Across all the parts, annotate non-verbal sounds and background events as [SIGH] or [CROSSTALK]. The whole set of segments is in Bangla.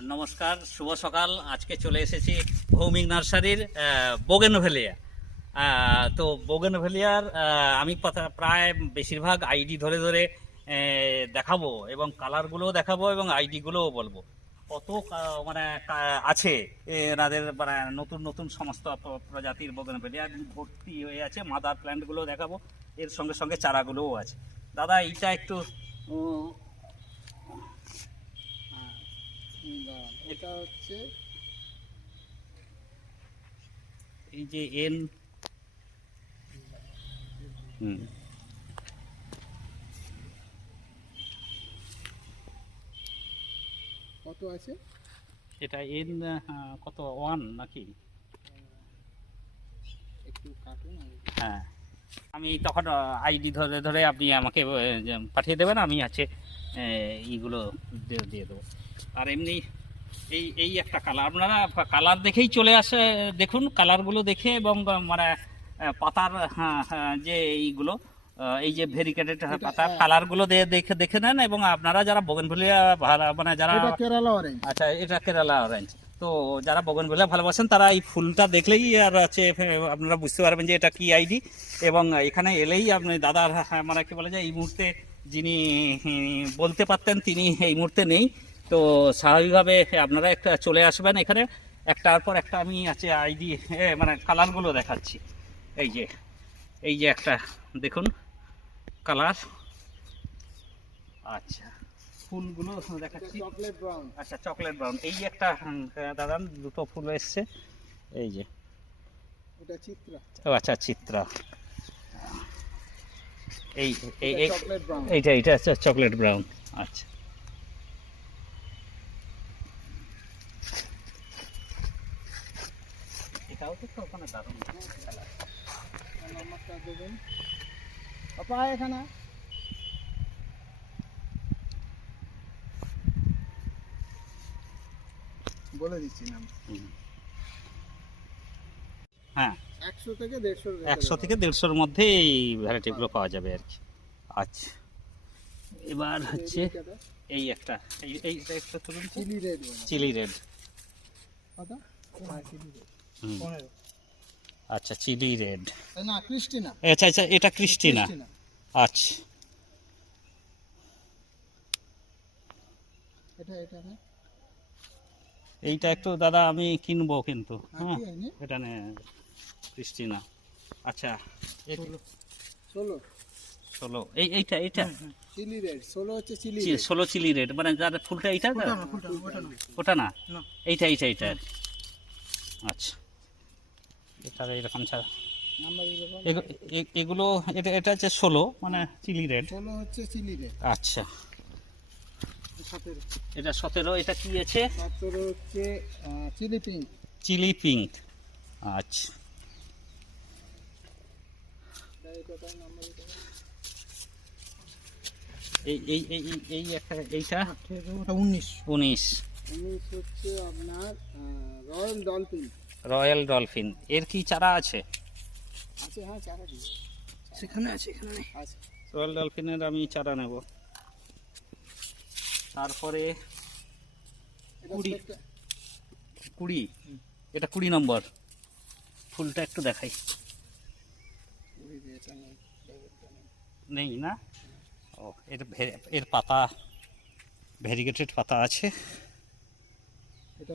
নমস্কার, শুভ সকাল। আজকে চলে এসেছি ভৌমিক নার্সারির বোগেনভেলিয়া তো বোগেনভেলিয়ার আমি প্রায় বেশিরভাগ আইডি ধরে ধরে দেখাবো এবং কালারগুলোও দেখাবো এবং আইডিগুলোও বলব। কত মানে আছে এনাদের মানে নতুন নতুন সমস্ত প্রজাতির বোগেনভেলিয়া ভর্তি হয়ে আছে, মাদার প্ল্যান্টগুলো দেখাবো। এর সঙ্গে সঙ্গে চারাগুলোও আছে। দাদা, এইটা একটু উম, হ্যাঁ, হুম, দাঁড়ান। এটা হচ্ছে এই যে এন হুম। কত আছে? এটা এন কত ওয়ান নাকি? একটু কাটুন আমি হ্যাঁ। আমি তখন আইডি ধরে ধরে আপনি আমাকে পাঠিয়ে দেবেন আমি আছে এইগুলো দিয়ে দেবো। আর এমনি এই এই একটা কালার। আপনারা কালার দেখেই চলে আসে দেখুন কালারগুলো দেখে এবং মানে পাতার হ্যাঁ, হ্যাঁ, যে এইগুলো এই যে ভেরিকেটেড পাতার হ্যাঁ। কালারগুলো দিয়ে দেখে দেখে নেন এবং আপনারা যারা বগনভুলিয়া মানে যারা কেরালা অরেঞ্জ আচ্ছা এটা কেরালা অরেঞ্জ তো যারা বগনভেলিয়া ভালোবাসেন তারা এই ফুলটা দেখলেই আর আছে আপনারা বুঝতে পারবেন যে এটা কি আইডি এবং এখানে এলেই আপনি দাদার মানে কি বলে যে এই মুহূর্তে যিনি বলতে পারতেন তিনি এই মুহূর্তে নেই। তো স্বাভাবিকভাবে আপনারা একটা চলে আসবেন এখানে। একটার পর একটা আমি আছে আইডি মানে কালারগুলো দেখাচ্ছি। এই যে এই যে একটা দেখুন কালার। আচ্ছা ফুলগুলো দেখাচ্ছি। Chocolate brown. আচ্ছা চকলেট ব্রাউন। এই যে একটা দাদা দুটো ফুল এসছে। এই যে। এটা চিত্রা। ও আচ্ছা চিত্রা। এই এই এই- এইটা এইটা হচ্ছে চকলেট ব্রাউন। আচ্ছা। এটাও তো ওখানে দারুণ। colour। দেবেন। পাপা এখানে। বলে দিচ্ছি নাম। হুম। হ্যাঁ। একশো থেকে দেড়শো একশো থেকে দেড়শোর মধ্যে এই ভ্যারাইটিগুলো পাওয়া যাবে আর কি। আচ্ছা। এবার হচ্ছে এই একটা। এই এইটা একটা তুলুন। Chilli red chilli red. হ্যাঁ চিলি আচ্ছা চিলি রেড। না ক্রিস্টিনা। আচ্ছা আচ্ছা এটা ক্রিস্টিনা। আচ্ছা। এটা এটা এইটা একটু দাদা আমি কিনবো কিন্তু। হ্যাঁ হ্যাঁ এটা নে ক্রিস্টিনা। আচ্ছা ষোলো। ষোলো। এই এইটা এইটা। Chilli red. ষোলো হচ্ছে চিলি ষোলো চিলি রেড। মানে যার ফুলটা এইটা না? ওটা না না। এইটা এইটা এইটা। আচ্ছা। এটা এরকম ছাড়া। এগুলো এটা এটা হচ্ছে ষোলো মানে চিলি রেড। ষোলো হচ্ছে চিলি রেড। আচ্ছা। এটা সতেরো এটা কি আছে? সতেরো হচ্ছে চিলি পিঙ্ক। Chilli pink. আচ্ছা। এই এই এই এই- একটা এইটা? উনিশ। উনিশ। উনিশ হচ্ছে আপনার রয়্যাল ডলফিন। রয়্যাল ডলফিন এর কি চারা আছে? আছে হ্যাঁ সেখানে আছে এখানে রয়্যাল ডলফিনের আমি চারা নেব। তারপরে কুড়ি। কুড়ি? এটা কুড়ি নম্বর। ফুলটা একটু দেখাই। নেই, না? ও এর ভে- এর পাতা ভেরিগেটেড পাতা আছে। এটা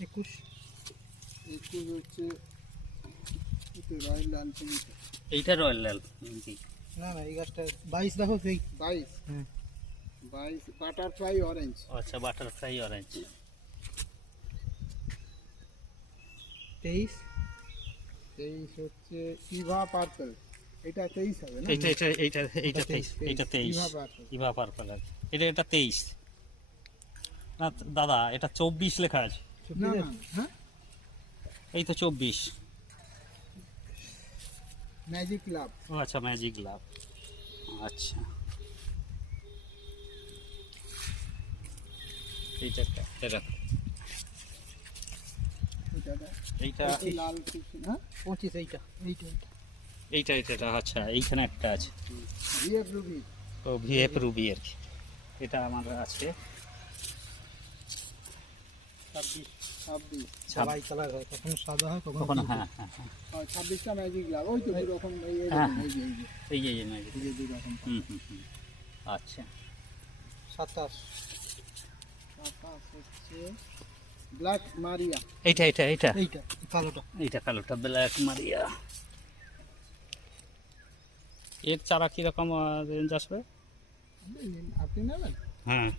একুশ। হচ্ছে রয়্যাল এইটা না না এই গাছটা বাইশ দেখো সেই। বাইশ? বাইশ বাটারফ্লাই অরেঞ্জ আচ্ছা বাটারফ্লাই অরেঞ্জ তেইশ। তেইশ হচ্ছে ইভা পার্পল এটা তেইশ হবে না? এটা এইটা এইটা তেইশ ইভা পার্পল এটা এটা তেইশ। না দাদা এটা চব্বিশ লেখা আছে। না না। হ্যাঁ? এই তো চব্বিশ। ম্যাজিক লাভ ও আচ্ছা ম্যাজিক লাভ আচ্ছা। এইটা এটা এইটা লাল হ্যাঁ? পঁচিশ এইটা। এইটা এইটা। এইটা আচ্ছা এইখানে একটা আছে। ভিএফ রুবি ও ভিএফ রুবি আর কি। এটা আমার আছে। আচ্ছা। সাতাশ। সাতাশ হচ্ছে ব্ল্যাক মারিয়া এইটা এইটা এইটা? এইটা কালোটা। এইটা কালোটা ব্ল্যাক মারিয়া এর চারা কীরকম রেঞ্জ আসবে? আপনি নেবেন? হ্যাঁ।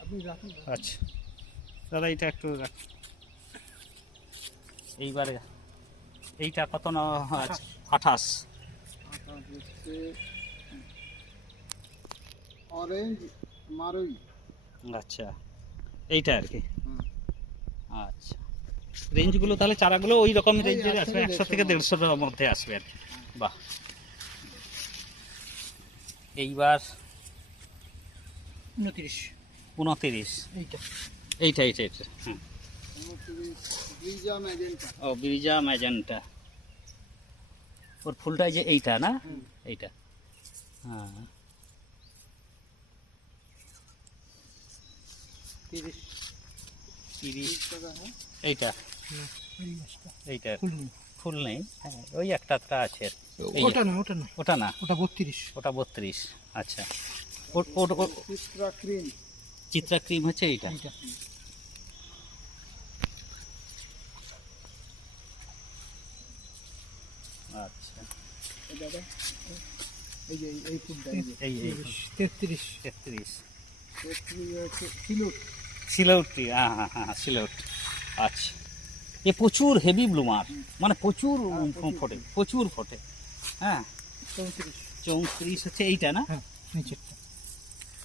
আপনি রাখুন। আচ্ছা। দাদা এইটা একটু রাখ। এইবারে এইটা কত না আঠাশ। অরেঞ্জ মারুই আচ্ছা। এইটা আর কি। আচ্ছা। রেঞ্জগুলো তাহলে চারাগুলো ওই রকম রেঞ্জের আসবে একশো থেকে দেড়শো দেড়শোর মধ্যে আসবে আর কি। বাহ। এইবার উনত্রিশ। উনতিরিশ। এইটা। এইটা এইটা এইটা ম্যাজেন্টা ও বিরিজা ম্যাজেন্টা ওর ফুলটা যে এইটা না? এইটা। হ্যাঁ। হ্যাঁ এইটা। এইটা। ফুল নেই। হ্যাঁ ওই একটা আছে। ওটা না ওটা না। ওটা না? ওটা বত্রিশ। ওটা বত্রিশ। আচ্ছা। চিত্রা ক্রিম হচ্ছে এইটা। আচ্ছা। এই যে এই- এই ফুলটা এই এই এই তেত্রিশ। তেত্রিশ। তেত্রিশ হচ্ছে সিলুট। সিলৌটি হ্যাঁ হ্যাঁ হ্যাঁ সিলৌট। আচ্ছা। এ প্রচুর হেভি ব্লুমার মানে প্রচুর হ্যাঁ, প্রচুর। ফোটে প্রচুর ফোটে। হ্যাঁ। চৌত্রিশ। চৌত্রিশ হচ্ছে এইটা না? হ্যাঁ নিচেরটা।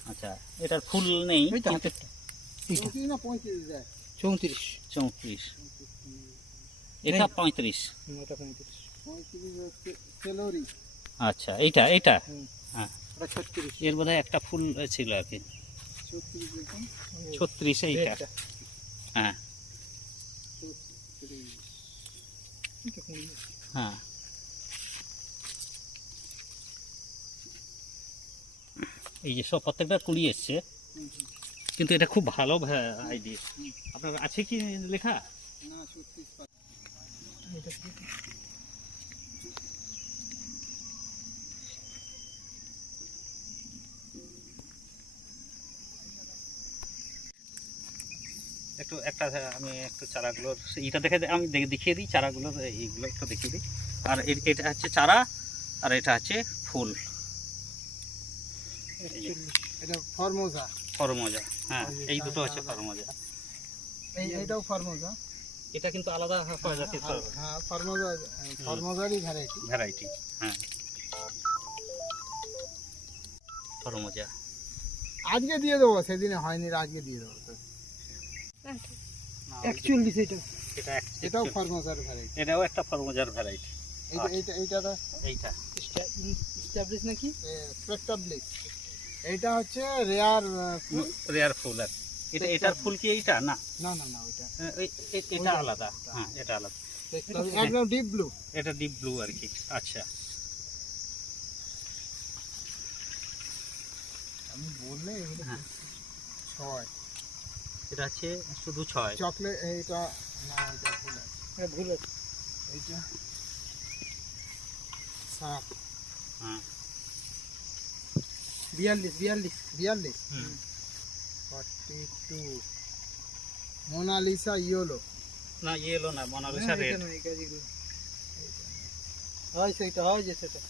আচ্ছা এটার ফুল নেই চৌত্রিশ চৌত্রিশ এটা। পঁয়ত্রিশ। আচ্ছা এইটা এইটা? হ্যাঁ। এর বোধহয় একটা ফুল ছিল আর কি। ছত্রিশ এইটা। হ্যাঁ। হ্যাঁ। এই যে সব প্রত্যেকটা কুড়ি এসছে। কিন্তু এটা খুব ভালো আইডিয়া আপনার আছে কি লেখা? একটু, একটা, আমি একটু চারাগুলোর, এইটা দেখে আমি দেখিয়ে দিই, চারাগুলোর, এইগুলো একটু দেখিয়ে দিই আর এটা হচ্ছে চারা, আর এটা হচ্ছে ফুল। এটা ফরমোজা ফরমজা হ্যাঁ এই দুটো আলাদা। ফরমজা এই এইটাও ফরমোজা এটা কিন্তু আলাদা প্রজাতির হ্যাঁ ফরমোজা ফরমোজারই ভ্যারাইটি ভ্যারাইটি হ্যাঁ ফরমজা আজকে দিয়ে দেবো সেদিনে হয়নি আজকে দিয়ে দেবো একচল্লিশ এইটা এটা এটাও ফরমোজার ভ্যারাইটি এটাও একটা ফরমজার ভ্যারাইটি এইটা এইটা এইটা এইটা স্টাবলিশ নাকি স্পেক্টাবলিস এইটা হচ্ছে রেয়ার রেয়ার ফুল আর এটা এটার ফুল কি এইটা? না। না না না ওইটা। এ- এটা আলাদা। হ্যাঁ এটা আলাদা। একদম ডিপ ব্লু এটা ডিপ ব্লু আর কি। আচ্ছা। আমি বললে হ্যাঁ। ছয়। এটা হচ্ছে শুধু ছয়। চকলেট এইটা না এটা ভুল এটা ভুল এইটা সাত। হ্যাঁ। বিয়াল্লিশ বিয়াল্লিশ বিয়াল্লিশ। Forty two. Mona Lisa yellow. না ইয়েলো না মোনালিসা হ্যাঁ, রেড। হয় সেইটা হয় যে সেটা।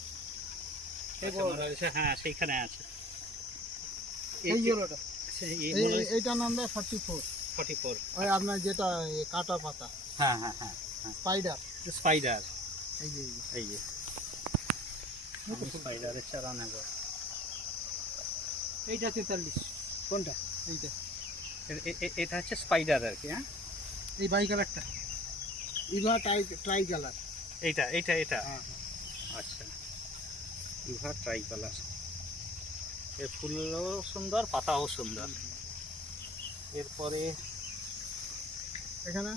মোনালিসা হ্যাঁ সেইখানে আছে। এই ইয়েলোটা। এইটার নাম দেয় ফর্টি ফোর। Forty four. ওই আপনার যেটা কাটা পাতা। হ্যাঁ হ্যাঁ হ্যাঁ স্পাইডার। স্পাইডার। এই যে এই যে। স্পাইডারের চারা নেব। এইটা তেতাল্লিশ। কোনটা? এইটা। এটা হচ্ছে স্পাইডার আর কি হ্যাঁ? এই বাই কালারটা। Eva tri tricolour. এইটা এইটা এটা হ্যাঁ আচ্ছা। Eva tricolour. এর ফুলও সুন্দর পাতাও সুন্দর। এরপরে এখানে?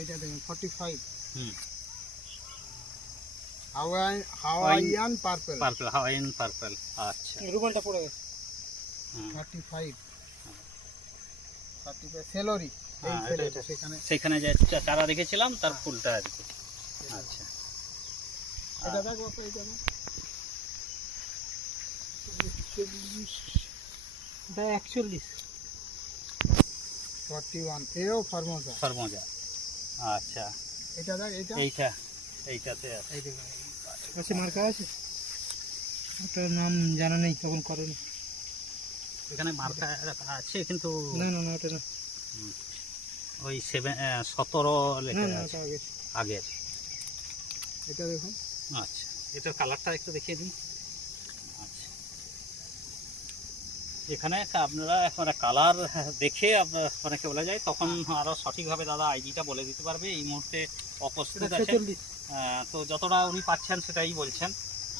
এইটা দেখুন ফর্টি ফাইভ হুম। Hawaii Hawaiian purple. Purple Hawaiian purple আচ্ছা। রুমালটা পড়ে গেছে হুম। Thirty five thirty five celery. সেখানে সেখানে যে চারা রেখেছিলাম তার ফুলটা আর কি। আচ্ছা। এটা দেখ এটা দেখ। এও ফর্মোসা ফরমোজা। আচ্ছা। এটা দেখ এটা। এইটা এইটাতে আছে। এই আছে মার্কা আছে? ওটার নাম জানা নেই তখন করেনি। এখানে মার্কা আছে কিন্তু না না না ওটা না। ওই সেভেন সতেরো লেখা আছে। আগের। এটা দেখুন। আচ্ছা এটার কালারটা একটু দেখিয়ে দিন। আচ্ছা। এখানে আপনারা একটা কালার দেখে আপনার অনেকে বলা যায় তখন আরও সঠিকভাবে দাদা আইডিটা বলে দিতে পারবে। এই মুহূর্তে অপ্রস্তুত এটা আছে তো যতটা উনি পাচ্ছেন সেটাই বলছেন।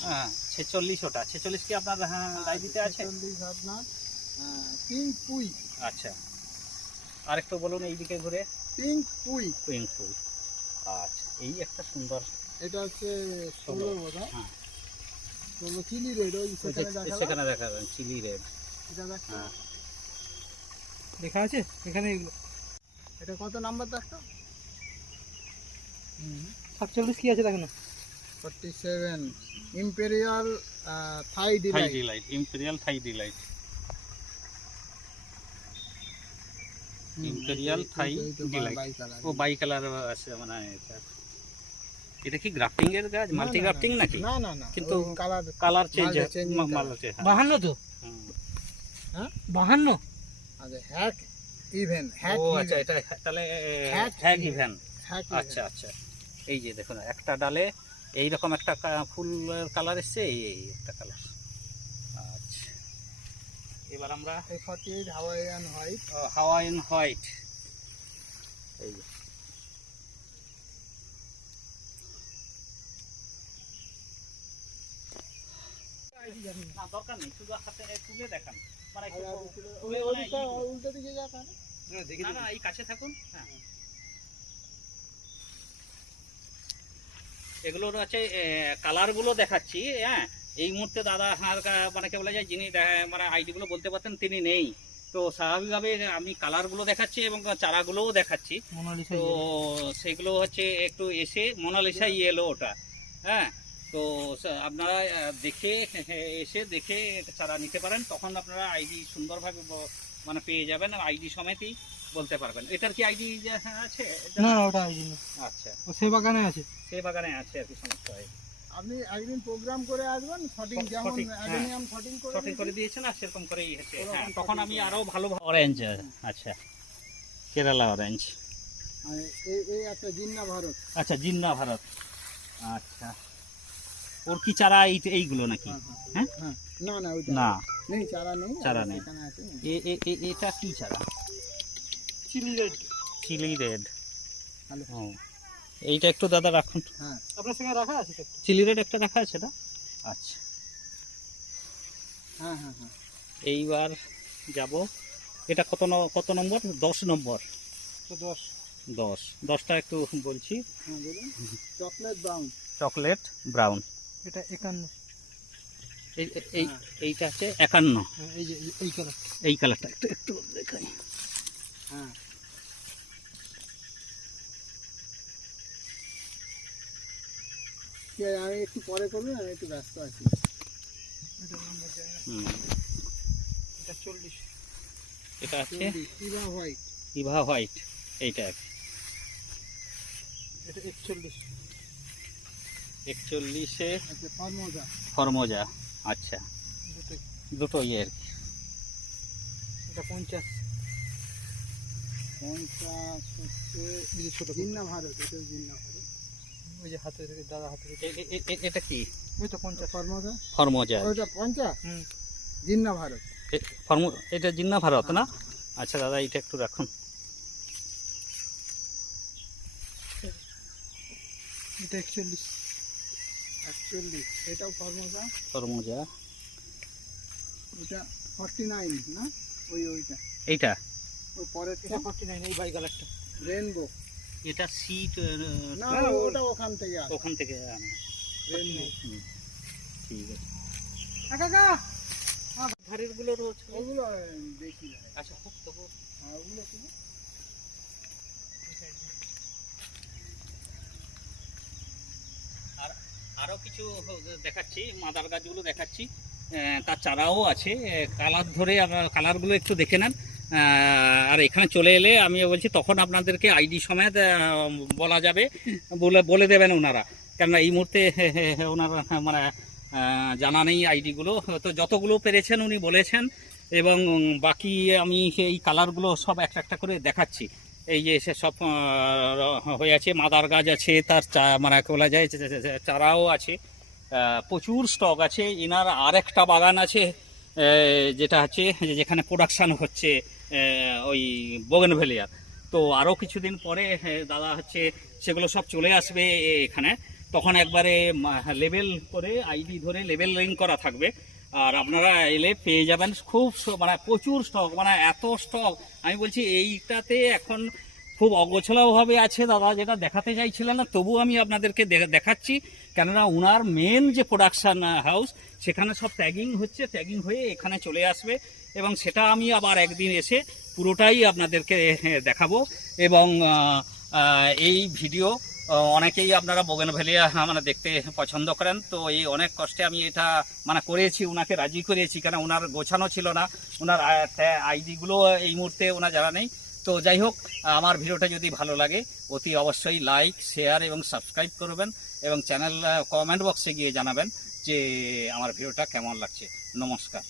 হ্যাঁ ছেচল্লিশ ওটা ছেচল্লিশ কি আপনার হ্যাঁ ডায়েরিতে আছে? আপনার পিঙ্ক পুই আচ্ছা। আরেকটু বলুন এইদিকে ঘুরে। পিঙ্ক পুই কুইং ফুল আচ্ছা এই একটা সুন্দর এটা হচ্ছে ষোলো হ্যাঁ। ষোলো চিলি রেড ওই সেখানে সেখানে দেখাবেন চিলি রেড হ্যাঁ। লেখা আছে? এখানে এগুলো এটা কত নাম্বার দেখতো সাতচল্লিশ কি আছে দেখো না forty seven imperial Thai Thai delight delight imperial Thai delight imperial Thai delight ও বাই কালার আছে মানে এটা। এটা কি গ্রাফটিং এর গাছ? মাল্টি গ্রাফটিং নাকি? না না না কিন্তু কিন্তু colour colour change multi changing colour। মালতে বাহান্ন তো? হ্যাঁ? বাহান্ন? আচ্ছা হ্যাক ইভেন হ্যাক ও আচ্ছা এটা তাহলে Hack hack even। Even hack আচ্ছা আচ্ছা। এই যে দেখুন একটা ডালে এই রকম একটা ফুলের কালার এসছে এই এই একটা কালার। আচ্ছা। এবার আমরা এই হাওয়াইয়ান হোয়াইট। Hawaiian white. এই না দরকার নেই শুধু হাতে তুলে দেখান। মানে একটু তুলে ই- উল্টো দিকে যা না না এই কাছে থাকুন। হ্যাঁ। এগুলোর আছে কালারগুলো দেখাচ্ছি হ্যাঁ? এই মুহূর্তে দাদা মানে কে বলা যায় যিনি মানে আইডিগুলো বলতে পারতেন তিনি নেই। তো স্বাভাবিকভাবে আমি কালারগুলো দেখাচ্ছি এবং চারাগুলোও দেখাচ্ছি। তো সেগুলো হচ্ছে একটু এসে মোনালিসা ইয়েলো ওটা হ্যাঁ? তো আপনারা দেখে এসে দেখে চারা নিতে পারেন তখন আপনারা আইডি সুন্দরভাবে মানে পেয়ে যাবেন আইডি সমেতই। বলতে পারবেন। এটার কি আইডি আছে? না না ওটা জন্য আচ্ছা। ও সে বাগানে আছে। সে বাগানে আছে আর কি সমস্যা হয় আপনি একদিন প্রোগ্রাম করে আসবেন ফটিং সঠিক, যেমন হ্যাঁ। অ্যাডেনিয়াম ফটিং করে সঠিক করে দিয়েছেন আর সেরকম করেই হচ্ছে হ্যাঁ, তখন আমি। আরও ভালো অরেঞ্জ আচ্ছা। কেরালা অরেঞ্জ এই এই একটা জিন্না ভারত। আচ্ছা জিন্না ভারত। আচ্ছা। ওর কি চারা এই এইগুলো নাকি? হ্যাঁ, হ্যাঁ? হ্যাঁ? না না ওইটা না। নেই চারা নেই চারা নেই। এটা কি চারা? Chilli red. Chilli red. ও এইটা একটু দাদা রাখুন। হ্যাঁ আপনার সঙ্গে রাখা আছে চিলি রেড একটা রাখা আছে না? আচ্ছা। হ্যাঁ হ্যাঁ হ্যাঁ। এইবার যাব। এটা কত কত নম্বর? দশ নম্বর। দশ। দশ। দশটা একটু বলছি। হ্যাঁ বলুন। Chocolate brown. Chocolate brown. এটা একান্ন। এই এই এইটা হচ্ছে একান্ন। হ্যাঁ, এই যে এই- এই কালার এই কালারটা একটু একটু দেখাই। হ্যাঁ ঠিক আছে, আমি একটু পরে করবেন আমি একটু ব্যস্ত আছি। এটা। এটা চল্লিশ। এটা আছে? ইভা হোয়াইট। ইভা হোয়াইট এইটা এটা একচল্লিশ। একচল্লিশে আচ্ছা ফর্মোজা। ফরমোজা আচ্ছা। দুটো ইয়ে আর কি। এটা পঞ্চাশ। পঞ্চাশ হচ্ছে এই যে ছোটো জিন্না ভারত এটা জিন্না ভারত। ওই যে হাতে দাদা হাতে এটা কি? ওই তো পঞ্চাশ। ফর্মোজা? ফরমোজা। ওইটা পঞ্চাশ? হুম। জিন্না ভারত। এ- এটা জিন্না ভারত না? আচ্ছা দাদা এটা একটু রাখুন। এটা একচল্লিশ। অ্যাকচুয়ালি এটাও ফর্মোজা? ফরমোজা। ওইটা ফর্টি নাইন না? ওই ওইটা। এইটা? ওই পরের ফর্টি নাইন এই বাই কালারটা রেনবো। এটা সিট না ওটা ওখান থেকে আসে ওখান থেকে। ঠিক আছে। কাকা! ধারেরগুলো রয়েছে। ওগুলো দেখি। না আচ্ছা খুব হ্যাঁ ওগুলো কি আর আরও কিছু দেখাচ্ছি মাদার গাছগুলো দেখাচ্ছি। তার চারাও আছে। কালার ধরে আপনার কালারগুলো একটু দেখে নেন। আর এখানে চলে এলে আমি বলছি, তখন আপনাদেরকে আইডি সমেত বলা যাবে। বলে বলে দেবেন ওনারা। কেননা এই মুহূর্তে [LAUGHS] ওনারা মানে জানা নেই আইডিগুলো। তো যতগুলো পেরেছেন উনি বলেছেন, এবং বাকি আমি এই কালারগুলো সব একটা একটা করে দেখাচ্ছি। এই যে সে সব হয়ে আছে, মাদার গাছ আছে, তার চা মানে বলা যায় চারাও আছে। প্রচুর স্টক আছে। এনার আরেকটা বাগান আছে যেটা হচ্ছে যেখানে প্রোডাকশান হচ্ছে ওই বোগেনভেলিয়ার তো আরও কিছুদিন পরে দাদা হচ্ছে, সেগুলো সব চলে আসবে এখানে। তখন একবারে লেবেল করে আইডি ধরে লেবেল লিঙ্ক করা থাকবে। আর আপনারা এলে পেয়ে যাবেন খুব মানে প্রচুর স্টক মানে এত স্টক আমি বলছি, এইটাতে এখন খুব অগোছলাভাবে আছে দাদা, যেটা দেখাতে চাইছিলেন না তবু আমি আপনাদেরকে দেখাচ্ছি। কেননা ওনার মেন যে প্রোডাকশন হাউস সেখানে সব ট্যাগিং হচ্ছে ট্যাগিং হয়ে এখানে চলে আসবে এবং সেটা আমি আবার একদিন এসে পুরোটাই আপনাদেরকে [LAUGHS] দেখাবো এবং এই ভিডিও অনেকেই আপনারা বোগেন ভ্যালিয়া মানে দেখতে পছন্দ করেন। তো এই অনেক কষ্টে আমি এটা মানে করেছি ওনাকে রাজি করিয়েছি কেন ওনার গোছানো ছিল না। ওনার আইডিগুলো এই মুহূর্তে ওনার জানা নেই। তো যাই হোক, আমার ভিডিওটা যদি ভালো লাগে, অতি অবশ্যই লাইক শেয়ার এবং সাবস্ক্রাইব করবেন এবং চ্যানেল কমেন্ট বক্সে গিয়ে জানাবেন যে আমার ভিডিওটা কেমন লাগছে। নমস্কার।